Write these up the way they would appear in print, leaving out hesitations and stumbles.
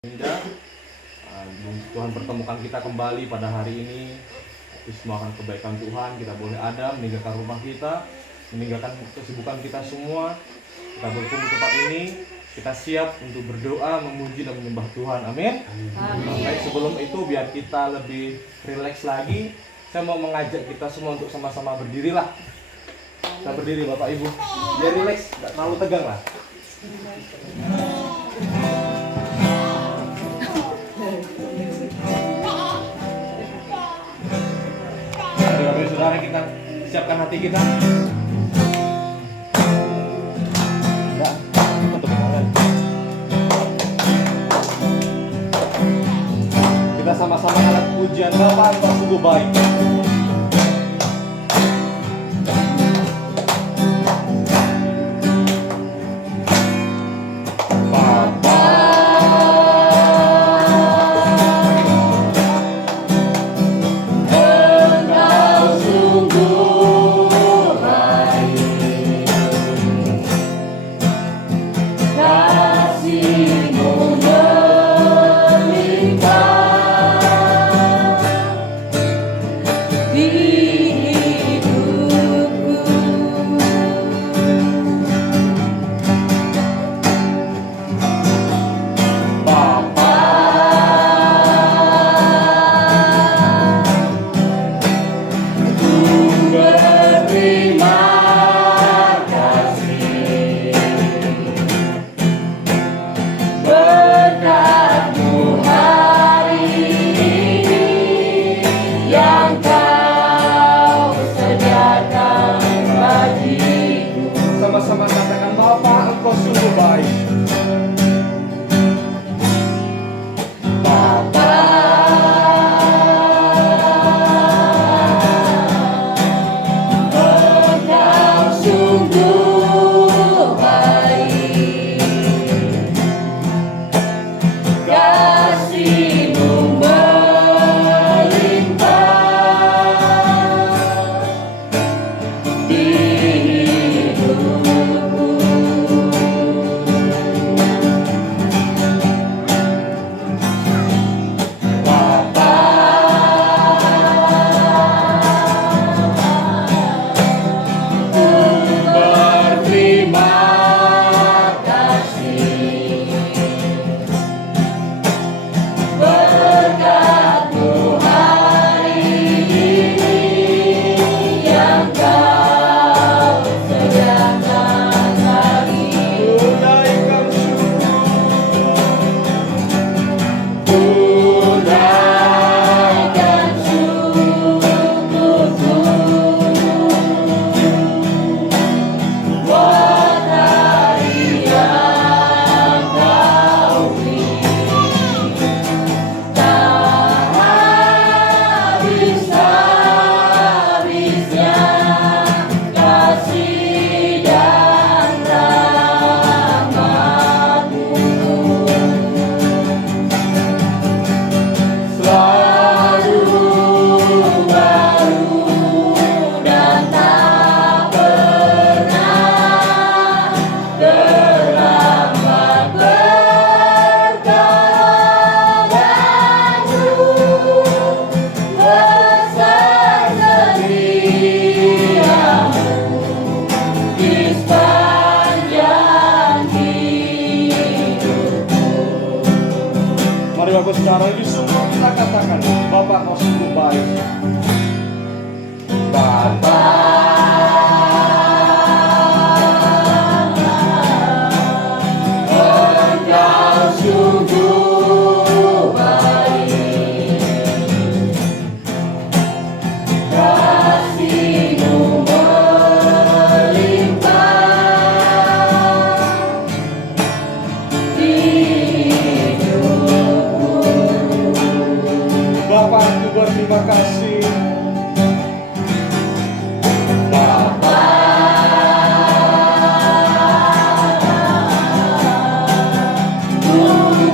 Indah. Tuhan pertemukan kita kembali pada hari ini. Itu semua akan kebaikan Tuhan. Kita boleh ada meninggalkan rumah kita, meninggalkan kesibukan kita semua. Kita berkumpul di tempat ini. Kita siap untuk berdoa, memuji dan menyembah Tuhan. Amin. Baik, sebelum itu biar kita lebih rileks lagi, saya mau mengajak kita semua untuk sama-sama berdirilah. Kita berdiri Bapak Ibu. Biar rileks, nggak terlalu tegang lah. Saudara, kita siapkan hati kita. Kita sama-sama alat pujian Bapa Engkau sungguh baik. Sama-sama katakan, Bapa Engkau sungguh baik. Bapa, Engkau sungguh baik. Kasih-Mu melimpah di Secara ini semua kita katakan, Bapa Engkau sungguh baik. Bapa, Engkau sungguh baik. Kasih-Mu melimpah di Bapa, aku berterima kasih. Bapa, Engkau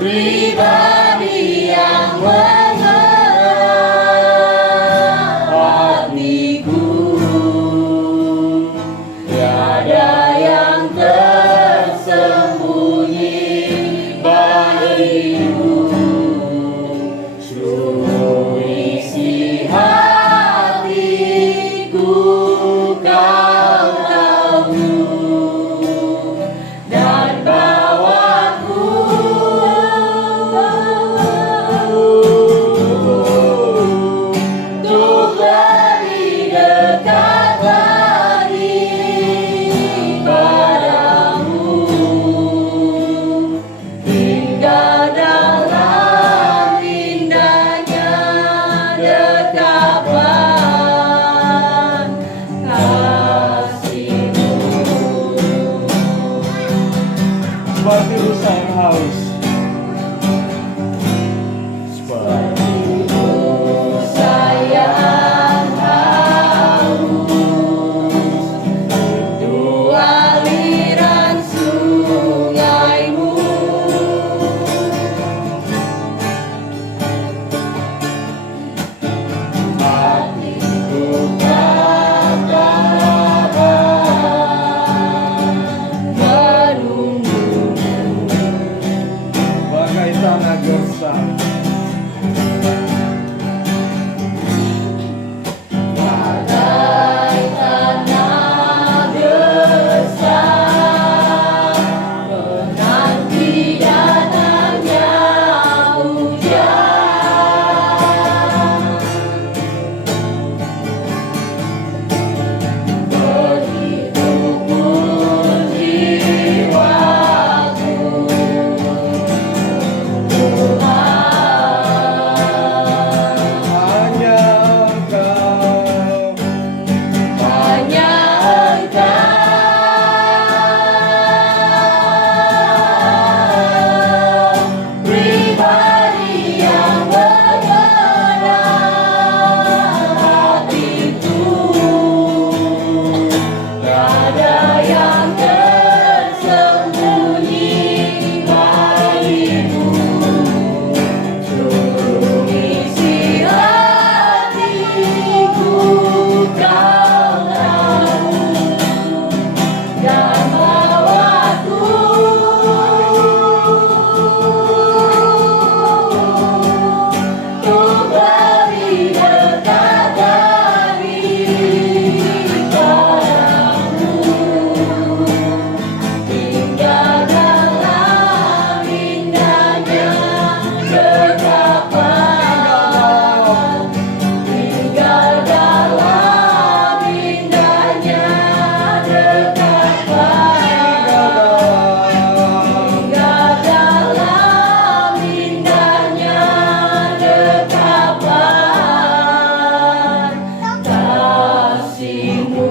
pribadi yang mengerat hatiku. Tiada yang tersembunyi bagimu. Seluruh isi hatiku kau tahu, dan bawaku untuk lebih dekat lagi padamu, tinggal dalam indahnya dekapan kasih-Mu. Seperti rusa yang haus. Seperti Sayang haus, rindu aliran sungaimu. Hatiku katakan menunggumu. bagai tanah gersang. Bagai tanah gersang, menanti datangnya hujan. Begitupun jiwaku, Tuhan. Hanya Engkau. Hanya Engkau, pribadi yang mengerat hatiku. Tiada yang tersembunyi bagimu. Seluruh isi hatiku kau tahu, dan bawaku untuk lebih dekat lagi padamu, tinggal dalam indahnya dekapan. Tinggal dalam indahnya dekapan. Tinggal dalam indahnya dekapan kasih-Mu.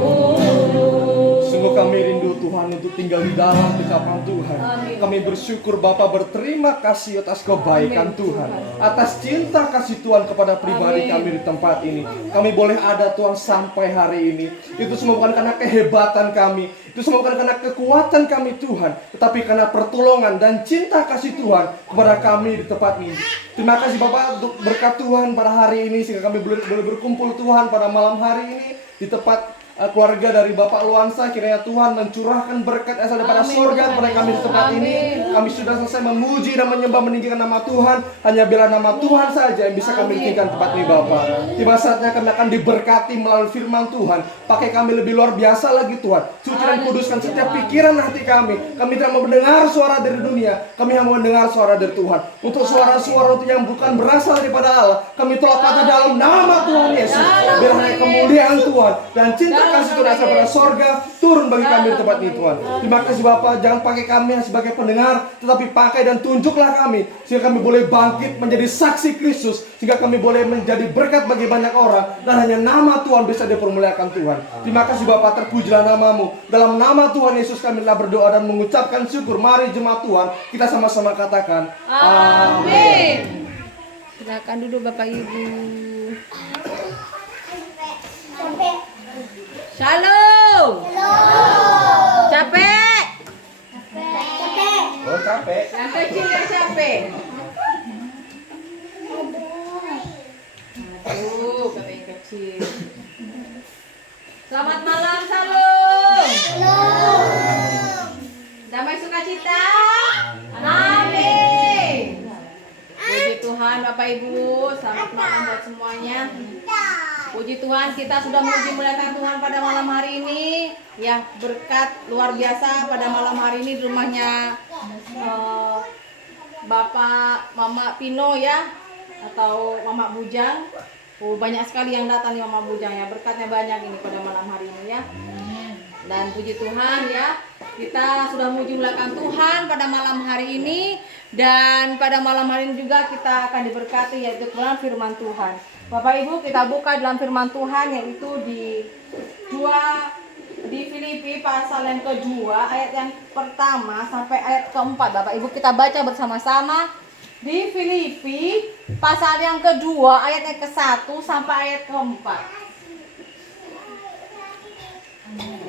Sungguh kami rindu Tuhan untuk tinggal di dalam dekapan Tuhan. Amin. Kami bersyukur Bapa, berterima kasih atas kebaikan Tuhan, atas cinta kasih Tuhan kepada pribadi Amin. kami di tempat ini. Kami boleh ada Tuhan sampai hari ini. Itu semua bukan karena kehebatan kami, itu semua bukan karena kekuatan kami Tuhan, tetapi karena pertolongan dan cinta kasih Tuhan kepada kami di tempat ini. Terima kasih Bapak untuk berkat Tuhan pada hari ini, sehingga kami boleh berkumpul Tuhan pada malam hari ini di tempat keluarga dari Bapak Luansa. Kiranya Tuhan mencurahkan berkat asal daripada Amin, surga Tuhan. kepada kami di tempat ini. Amin. Kami sudah selesai memuji dan menyembah meninggikan nama Tuhan. Hanya bila nama Tuhan saja yang bisa kami Amin. tinggikan tempat ini Bapak. Tiba saatnya kami akan diberkati melalui firman Tuhan. Pakai kami lebih luar biasa lagi Tuhan. Suci dan kuduskan setiap pikiran hati kami. Kami tidak mau mendengar suara dari dunia, kami hanya mau mendengar suara dari Tuhan. Untuk suara-suara yang bukan berasal daripada Allah, kami tolak kata dalam nama Tuhan Yesus. Biar hanya kemuliaan Tuhan dan cinta kasih Tuhan asal pada sorga turun bagi kami di tempat ini Tuhan. Terima kasih Bapak, jangan pakai kami sebagai pendengar, tetapi pakai dan tunjuklah kami, sehingga kami boleh bangkit menjadi saksi Kristus, sehingga kami boleh menjadi berkat bagi banyak orang, dan hanya nama Tuhan bisa dipermuliakan Tuhan. Terima kasih Bapak, terpujilah namamu. Dalam nama Tuhan Yesus kami telah berdoa dan mengucapkan syukur. Mari jemaat Tuhan, kita sama-sama katakan Amin. Silakan duduk Bapak Ibu. Shalom. Capek? Oh, capek. Yang kecil yang capek. Aduh, kata yang kecil. Selamat malam, Salung. Damai sukacita. Amin. Puji Tuhan, Bapak Ibu. Selamat malam buat semuanya. Puji Tuhan, kita sudah memuji muliakan Tuhan pada malam hari ini. Ya, berkat luar biasa pada malam hari ini di rumahnya Bapak Mama Pino ya, atau Mama Bujang. Banyak sekali yang datang di Mama Bujang ya. Berkatnya banyak ini pada malam hari ini ya. Dan puji Tuhan ya, kita sudah memuji muliakan Tuhan pada malam hari ini. Dan pada malam hari ini juga kita akan diberkati yaitu dalam firman Tuhan. Bapak Ibu, kita buka dalam firman Tuhan yaitu di Filipi pasal yang kedua ayat yang pertama sampai ayat keempat. Bapak Ibu, kita baca bersama-sama di Filipi pasal yang kedua ayat yang ke-1 sampai ayat ke-4.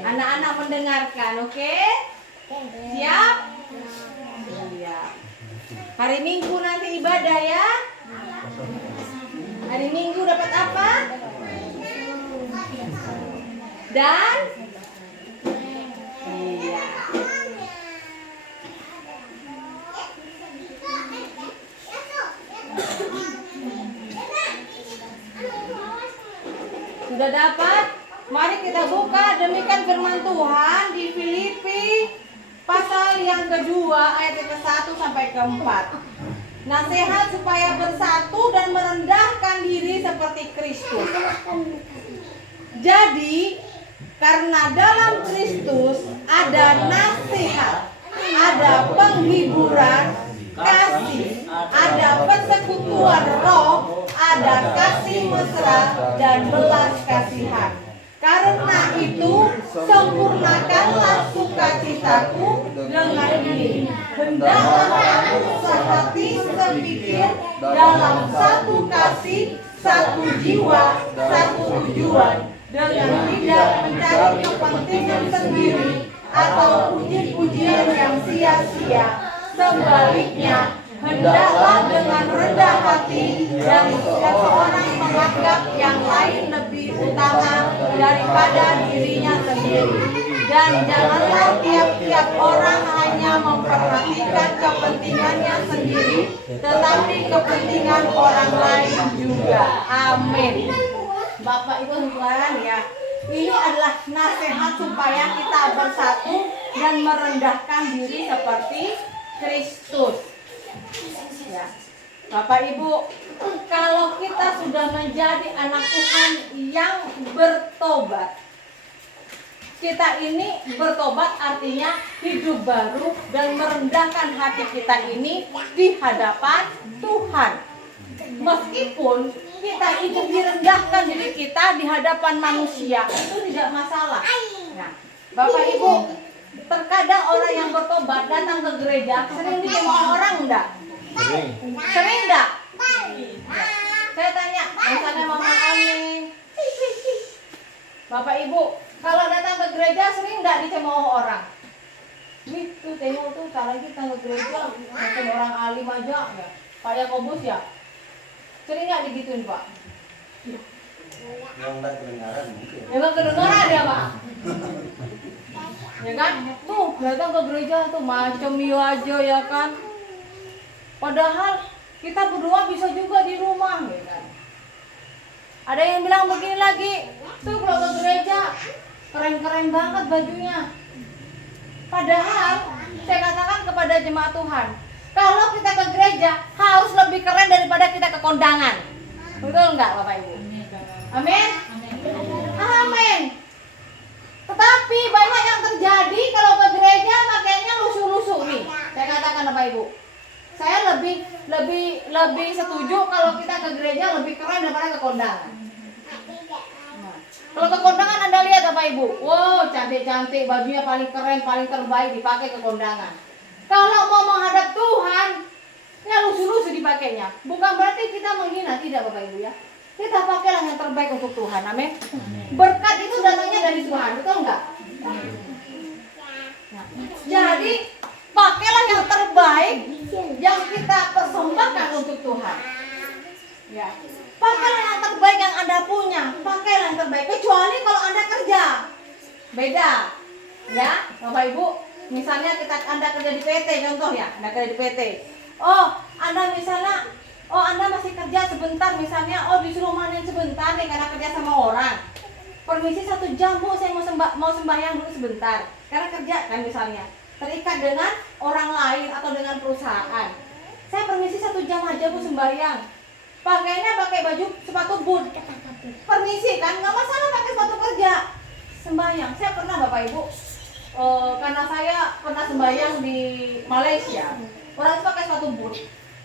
Anak-anak mendengarkan, oke? Siap? Iya. Hari Minggu nanti ibadah ya. Hari Minggu dapat apa? Dan iya. Sudah dapat? Mari kita buka demikian firman Tuhan di Filipi pasal yang kedua ayat yang ke-1 sampai ke-4. Nasihat supaya bersatu dan merendahkan diri seperti Kristus. Jadi, karena dalam Kristus ada nasihat, ada penghiburan, kasih, ada persekutuan roh, ada kasih mesra dan belas kasihan. Karena itu, sempurnakanlah sukacitaku dengan ini. Hendaklah kamu sehati sepikir dalam satu kasih, satu jiwa, satu tujuan, dengan tidak mencari kepentingan sendiri atau puji-pujian yang sia-sia. Sebaliknya, hendaklah dengan rendah hati dan seseorang menganggap yang lain lebih utama daripada dirinya sendiri. Dan janganlah tiap-tiap orang hanya memperhatikan kepentingannya sendiri, tetapi kepentingan orang lain juga. Amin. Bapak Ibu Tuhan ya, ini adalah nasihat supaya kita bersatu dan merendahkan diri seperti Kristus. Ya. Bapak Ibu, kalau kita sudah menjadi anak Tuhan yang bertobat, kita ini bertobat artinya hidup baru dan merendahkan hati kita ini di hadapan Tuhan. Meskipun kita itu direndahkan diri kita di hadapan manusia, itu tidak masalah. Nah, Bapak Ibu, terkadang orang yang bertobat datang ke gereja sering dicemooh orang enggak? Sering enggak? Saya tanya, misalnya Mama Ani, Bapak Ibu, kalau datang ke gereja sering enggak dicemooh orang? Nih tuh tengok tuh, cara kita ke gereja macam orang alim aja ya. Pak Yakobus ya. Sering enggak digituin Pak? Yang enggak kedengaran mungkin. Ya enggak kedengaran ya Pak? Ya kan? Tuh datang ke gereja tuh macam iyo aja ya kan? Padahal kita berdua bisa juga di rumah ya kan? Ada yang bilang begini lagi, tuh kalau ke gereja keren-keren banget bajunya. Padahal saya katakan kepada jemaat Tuhan, kalau kita ke gereja harus lebih keren daripada kita ke kondangan. Betul enggak Bapak Ibu? Amin? Amin. Tetapi banyak yang terjadi kalau ke gereja pakainya lusuh-lusuh nih. Saya katakan Bapak Ibu, saya lebih setuju kalau kita ke gereja lebih keren daripada ke kondangan. Nah, kalau ke kondangan Anda lihat Bapak Ibu, wow cantik-cantik, bajunya paling keren, paling terbaik dipakai ke kondangan. Kalau mau menghadap Tuhan, ya lusuh-lusuh dipakainya. Bukan berarti kita menghina, tidak Bapak Ibu ya. Kita pakailah yang terbaik untuk Tuhan, amin. Berkat itu datangnya dari Tuhan, betul enggak? Nah, jadi pakailah yang terbaik yang kita persembahkan untuk Tuhan. Ya, pakailah yang terbaik yang Anda punya, pakailah yang terbaik. Kecuali kalau Anda kerja, beda. Ya, Bapak Ibu, misalnya Anda kerja di PT, contoh ya, Anda kerja di PT. Anda masih kerja sebentar misalnya, disuruh manen sebentar nih karena kerja sama orang. Permisi 1 jam Bu, saya mau sembahyang dulu sebentar. Karena kerja kan misalnya, terikat dengan orang lain atau dengan perusahaan. Saya permisi 1 jam aja Bu sembahyang. Pakainya pakai baju sepatu boot. Permisi kan, nggak masalah pakai sepatu kerja. Sembahyang, saya pernah Bapak Ibu, karena saya pernah sembahyang di Malaysia. Orang itu pakai sepatu boot.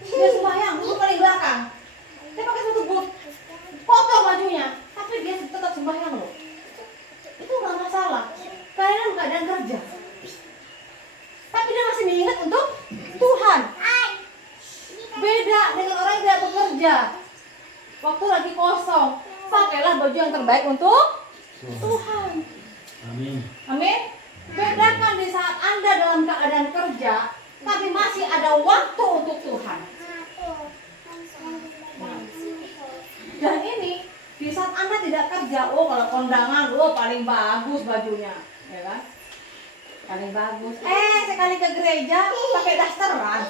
Dia sembahyang, duduk paling belakang. Dia pakai sepatu boot, kotor bajunya, tapi dia tetap sembahyang loh. Itu nggak masalah, karena dalam keadaan kerja. Tapi dia masih mengingat untuk Tuhan. Beda dengan orang yang tidak bekerja. Waktu lagi kosong, pakailah baju yang terbaik untuk Tuhan. Amin. Amin. Bedakan di saat Anda dalam keadaan kerja, tapi masih ada waktu untuk Tuhan. Dan ini di saat Anda tidak kerja, kalau kondangan, paling bagus bajunya, ya kan? Paling bagus. Sekali ke gereja pakai dasteran.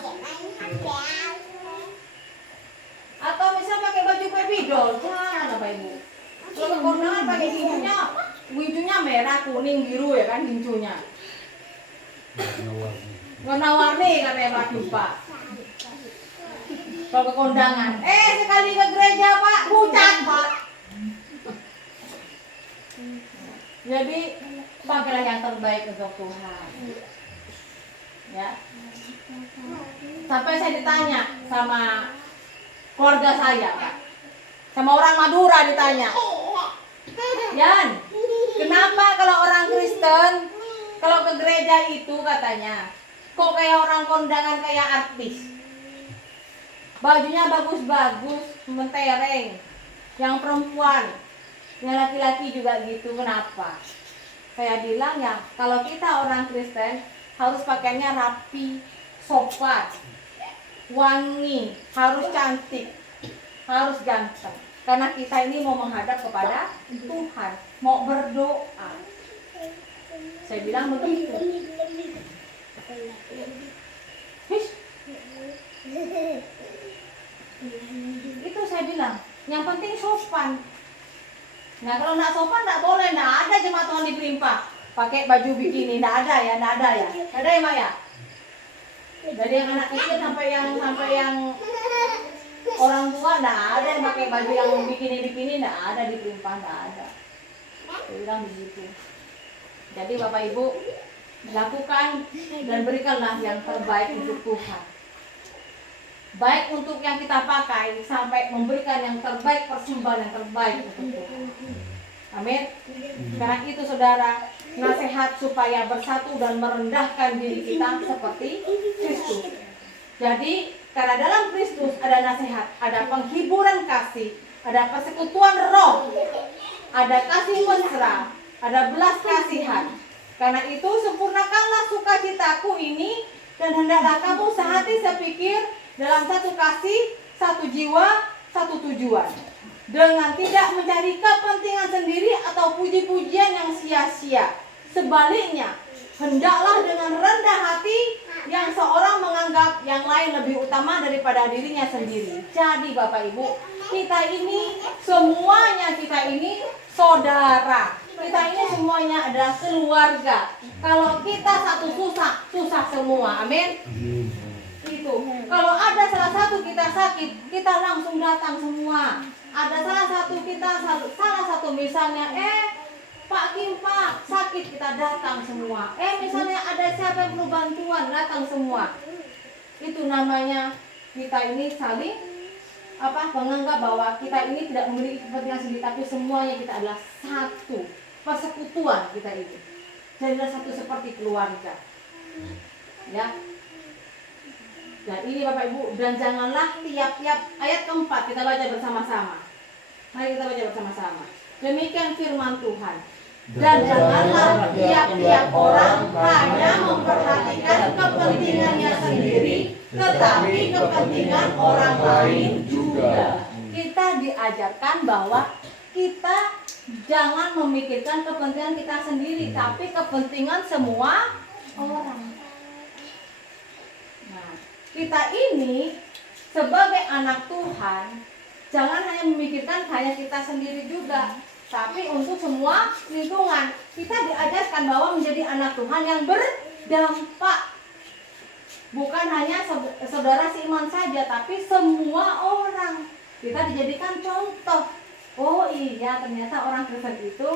Atau misal pakai baju baby doll, jangan Bapak Ibu. Kalau ke kondangan pakai hincunya merah, kuning, biru ya kan hincunya. Warna-warni katanya Pak Dupa. Kalau ke kondangan, sekali ke gereja Pak, pucat Pak. Jadi pakailah yang terbaik untuk Tuhan. Ya. Sampai saya ditanya sama keluarga saya, Pak. Sama orang Madura ditanya. Yan, kenapa kalau orang Kristen kalau ke gereja itu katanya kok kayak orang kondangan kayak artis? Bajunya bagus-bagus, mentereng. Yang perempuan, yang laki-laki juga gitu. Kenapa? Saya bilang ya, kalau kita orang Kristen harus pakainya rapi, sopan, wangi, harus cantik, harus ganteng. Karena kita ini mau menghadap kepada Tuhan, mau berdoa. Saya bilang begitu. Hish. Itu saya bilang, yang penting sopan. Nah kalau nggak sopan nggak boleh, nggak ada jemaat Tuhan di Pelimpah pakai baju bikini, nggak ada ya, nggak ada ya, Mak ya. Dari yang anak kecil sampai yang orang tua nggak ada yang pakai baju yang bikini, nggak ada di Pelimpah, nggak ada. Saya bilang begitu. Jadi Bapak Ibu, lakukan dan berikanlah yang terbaik untuk Tuhan. Baik untuk yang kita pakai sampai memberikan yang terbaik, persembahan yang terbaik untuk Tuhan. Amin. Karena itu saudara, nasihat supaya bersatu dan merendahkan diri kita seperti Kristus. Jadi karena dalam Kristus ada nasihat, ada penghiburan kasih, ada persekutuan roh, ada kasih mesra, ada belas kasihan. Karena itu sempurnakanlah sukacitaku ini, dan hendaklah kamu sehati sepikir dalam satu kasih, satu jiwa, satu tujuan, dengan tidak mencari kepentingan sendiri atau puji-pujian yang sia-sia. Sebaliknya, hendaklah dengan rendah hati yang seorang menganggap yang lain lebih utama daripada dirinya sendiri. Jadi Bapak Ibu, kita ini semuanya, kita ini saudara. Kita ini semuanya adalah keluarga. Kalau kita satu susah, susah semua. Amin. Itu. Kalau ada salah satu kita sakit, kita langsung datang semua. Ada salah satu misalnya, Pak Kim Pak sakit, kita datang semua. Misalnya ada siapa yang perlu bantuan, datang semua. Itu namanya kita ini saling menganggap bahwa kita ini tidak memiliki kepentingan sendiri, tapi semuanya kita adalah satu. Persekutuan kita ini. Jadilah satu seperti keluarga. Ya. Dan ini Bapak Ibu, dan janganlah tiap-tiap ayat keempat kita baca bersama-sama. Mari kita baca bersama-sama. Demikian firman Tuhan. Dan janganlah tiap-tiap orang hanya memperhatikan kepentingannya sendiri, tetapi kepentingan orang lain juga. Kita diajarkan bahwa kita jangan memikirkan kepentingan kita sendiri, tapi kepentingan semua orang. Nah, kita ini sebagai anak Tuhan, jangan hanya memikirkan hanya kita sendiri juga, tapi untuk semua lingkungan. Kita diajarkan bahwa menjadi anak Tuhan yang berdampak. Bukan hanya saudara seiman saja, tapi semua orang. Kita dijadikan contoh. Oh iya, ternyata orang Kristen itu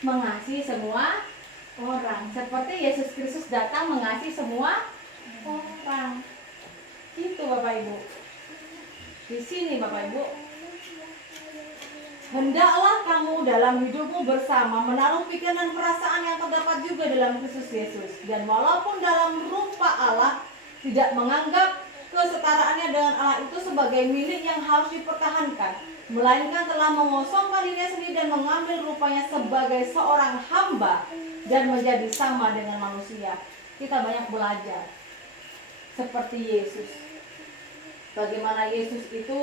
mengasihi semua orang. Seperti Yesus Kristus datang mengasihi semua orang. Itu Bapak Ibu. Di sini Bapak Ibu, hendaklah kamu dalam hidupmu bersama menaruh pikiran dan perasaan yang terdapat juga dalam Kristus Yesus. Dan walaupun dalam rupa Allah, tidak menganggap kesetaraannya dengan Allah itu sebagai milik yang harus dipertahankan, melainkan telah mengosongkan dirinya sendiri dan mengambil rupanya sebagai seorang hamba dan menjadi sama dengan manusia. Kita banyak belajar seperti Yesus. Bagaimana Yesus itu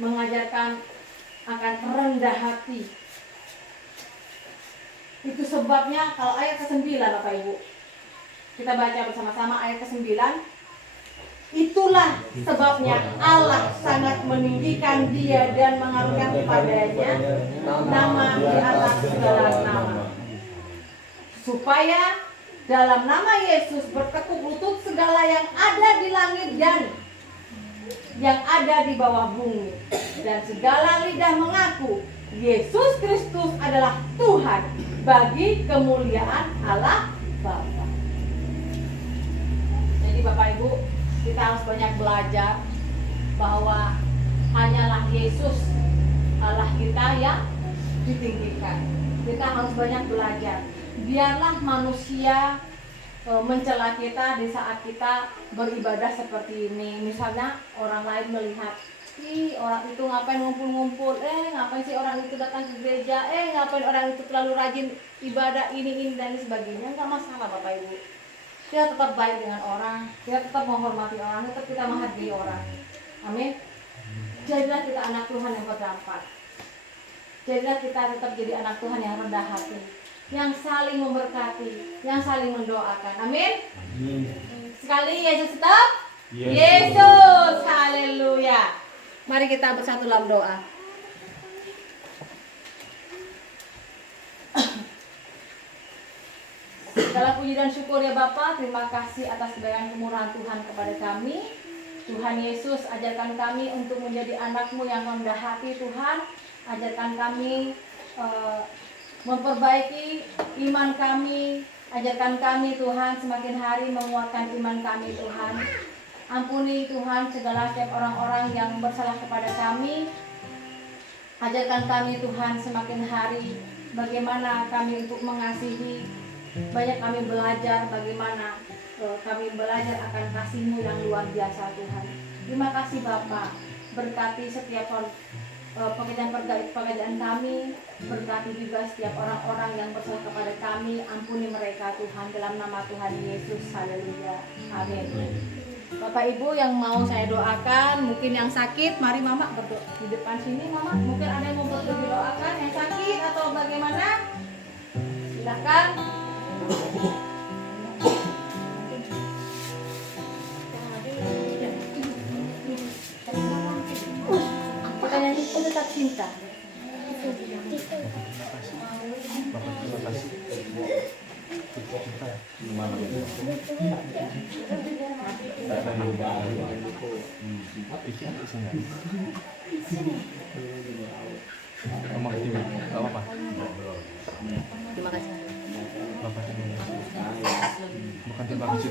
mengajarkan akan rendah hati. Itu sebabnya kalau ayat ke-9 Bapak Ibu, kita baca bersama-sama ayat ke-9. Itulah sebabnya Allah sangat meninggikan dia dan mengaruniakan kepadanya nama di atas segala nama, supaya dalam nama Yesus bertekuk lutut segala yang ada di langit dan yang ada di bawah bumi, dan segala lidah mengaku Yesus Kristus adalah Tuhan, bagi kemuliaan Allah Bapa. Jadi Bapak Ibu, kita harus banyak belajar bahwa hanyalah Yesus Allah kita yang ditinggikan. Kita harus banyak belajar. Biarlah manusia mencela kita di saat kita beribadah seperti ini. Misalnya orang lain melihat, ih orang itu ngapain ngumpul-ngumpul, ngapain sih orang itu datang ke gereja, ngapain orang itu terlalu rajin ibadah ini dan sebagainya. Enggak masalah Bapak Ibu. Kita tetap baik dengan orang, kita tetap menghormati orang, tetap kita menghargai orang. Amin. Jadilah kita anak Tuhan yang berdampak. Jadilah kita tetap jadi anak Tuhan yang rendah hati, yang saling memberkati, yang saling mendoakan. Amin. Sekali Yesus tetap Yesus. Haleluya. Mari kita bersatu dalam doa. Segala puji dan syukur ya Bapa, terima kasih atas kebaikan kemurahan Tuhan kepada kami. Tuhan Yesus, ajarkan kami untuk menjadi anak-Mu yang rendah hati Tuhan. Ajarkan kami memperbaiki iman kami. Ajarkan kami Tuhan semakin hari menguatkan iman kami Tuhan. Ampuni Tuhan segala setiap orang-orang yang bersalah kepada kami. Ajarkan kami Tuhan semakin hari bagaimana kami untuk mengasihi. Banyak kami belajar bagaimana kami belajar akan kasih-Mu yang luar biasa Tuhan. Terima kasih Bapa. Berkati setiap pekerjaan kami. Berkati juga setiap orang-orang yang bersalah kepada kami. Ampuni mereka Tuhan dalam nama Tuhan Yesus. Haleluya. Amin. Bapak Ibu yang mau saya doakan, mungkin yang sakit, mari Mama berdoa di depan sini Mama. Mungkin ada yang mau berdoakan yang sakit atau bagaimana? Silakan. Kita nyanyi Ku Tetap Cinta. Terima kasih. Bukan terima kasih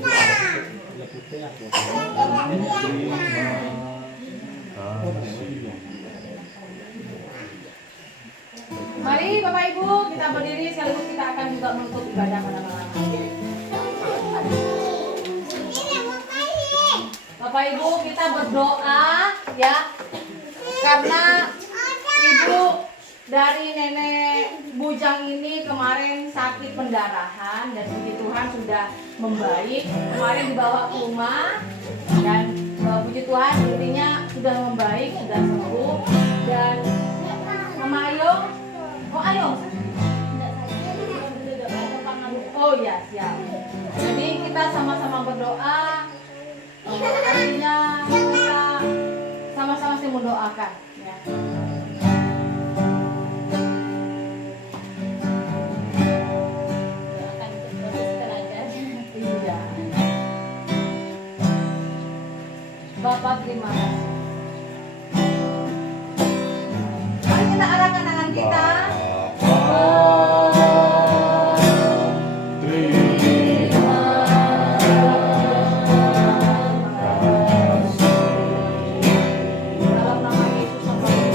Mari Bapak Ibu kita berdiri sekaligus kita akan juga menutup ibadah pada malam hari. Bapak Ibu kita berdoa ya, karena Ibu dari nenek bujang ini kemarin sakit pendarahan dan puji Tuhan sudah membaik. Kemarin dibawa ke rumah dan puji Tuhan intinya sudah membaik, sudah sembuh. Dan Mama Ayong, oh Ayong, oh ya siap. Jadi kita sama-sama berdoa. Artinya kita sama-sama sih mendoakan. Ya. Iya. Bapak terima kasih. Mari kita arahkan tangan kita. Dalam nama Yesus sampai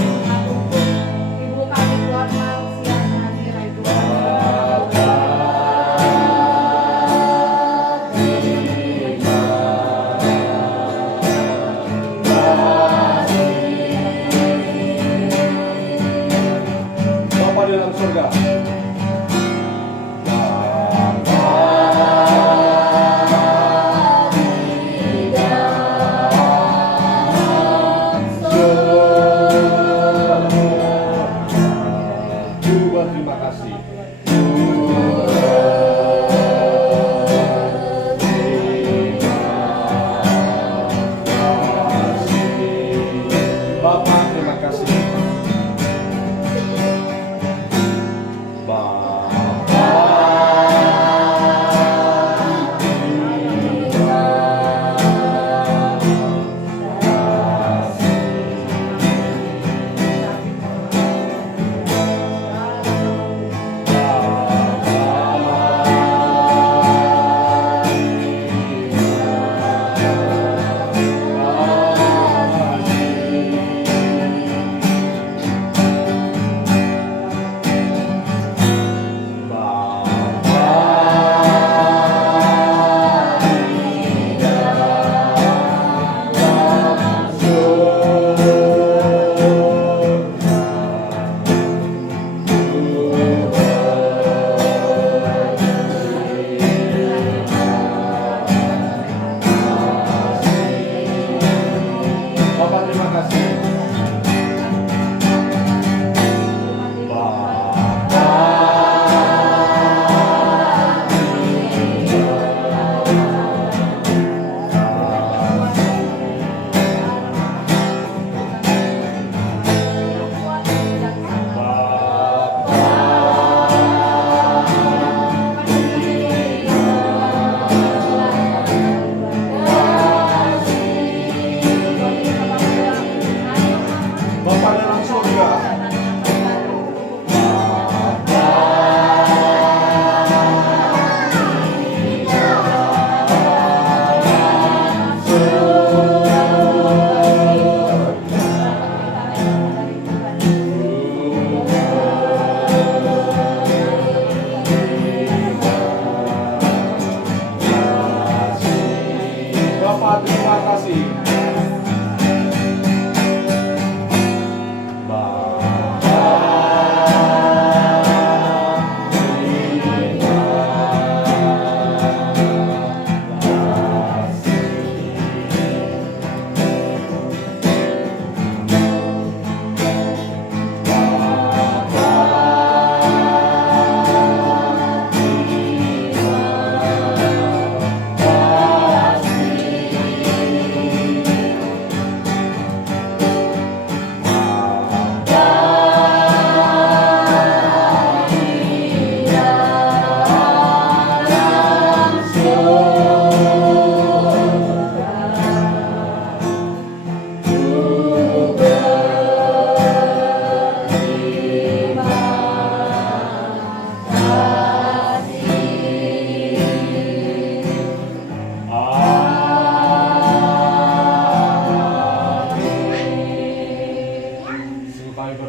Ibu kami Tuhan manusia hadirai Tuhan. Bapa di dalam surga. Tuhan terima kasih. Bapak terima kasih. Bapak terima kasih. Bapak dalam surga. Bapak terima kasih.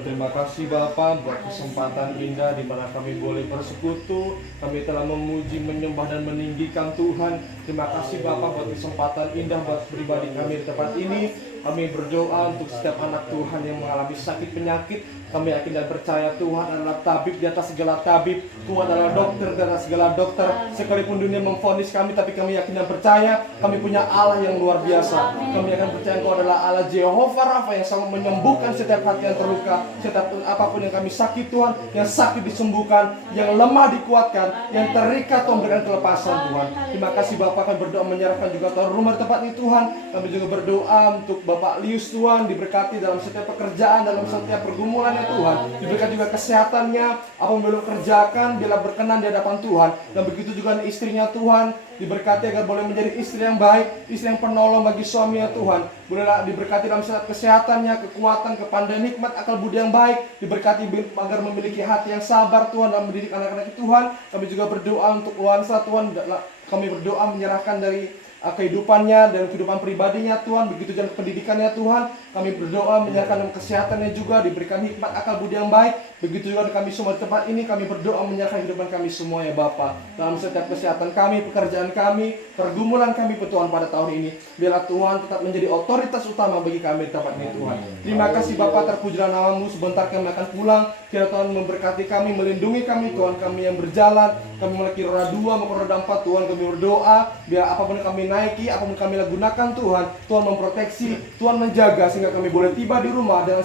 Terima kasih Bapak. Bapa buat kesempatan indah di mana kami boleh bersekutu. Kami telah memuji, menyembah dan meninggikan Tuhan. Terima kasih Bapa buat kesempatan indah buat pribadi kami di tempat ini. Kami berdoa untuk setiap anak Tuhan yang mengalami sakit penyakit. Kami yakin dan percaya Tuhan adalah tabib di atas segala tabib. Tuhan adalah dokter di atas segala dokter. Sekalipun dunia memvonis kami, tapi kami yakin dan percaya kami punya Allah yang luar biasa. Kami akan percaya Engkau adalah Allah Jehovah Rafa yang sanggup menyembuhkan setiap hati yang terluka. Setiap apapun yang kami sakit Tuhan, yang sakit disembuhkan, yang lemah dikuatkan, yang terikat Tuhan berikan kelepasan Tuhan. Terima kasih Bapak, kami berdoa menyerahkan juga Tuhan rumah tempat ini Tuhan. Kami juga berdoa untuk Bapak Lius Tuhan, diberkati dalam setiap pekerjaan, dalam setiap pergumulannya Tuhan. Diberkati juga kesehatannya, apa yang belum kerjakan, bila berkenan di hadapan Tuhan. Dan begitu juga istrinya Tuhan, diberkati agar boleh menjadi istri yang baik, istri yang penolong bagi suaminya Tuhan. Bolehlah diberkati dalam setiap kesehatannya, kekuatan, kepandaian, hikmat, akal budi yang baik. Diberkati agar memiliki hati yang sabar Tuhan dalam mendidik anak-anak Tuhan. Kami juga berdoa untuk Luansa Tuhan. Kami berdoa menyerahkan dari kehidupannya dan kehidupan pribadinya Tuhan, begitu juga pendidikannya Tuhan. Kami berdoa menyerahkan dalam kesehatannya juga, diberikan hikmat, akal budi yang baik. Begitu juga kami semua di tempat ini, kami berdoa menyerahkan kehidupan kami semua ya Bapa. Dalam setiap kesehatan kami, pekerjaan kami, pergumulan kami Tuhan pada tahun ini. Biarlah Tuhan tetap menjadi otoritas utama bagi kami di tempat ini Tuhan. Terima kasih Bapa, terpujilah namamu. Sebentar kami akan pulang. Kiranya Tuhan memberkati kami, melindungi kami Tuhan, kami yang berjalan. Kami memiliki roda 2 maupun roda 4 Tuhan. Kami berdoa biar apapun yang kami naiki, apapun kami gunakan Tuhan, Tuhan memproteksi, Tuhan menjaga sehingga kami boleh tiba di rumah dengan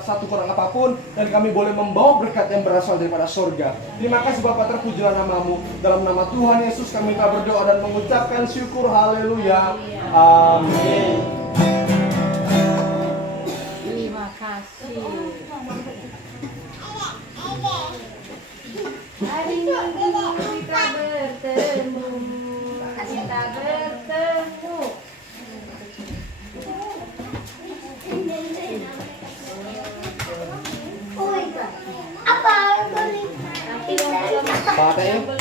satu kurang apapun, dan kami boleh membawa berkat yang berasal daripada surga. Terima kasih Bapa, terpujilah namamu. Dalam nama Tuhan Yesus kami telah berdoa dan mengucapkan syukur. Haleluya. Amin. Terima kasih. Hari Minggu kita bertemu. Kita bertemu. Apa? Tapi yang belum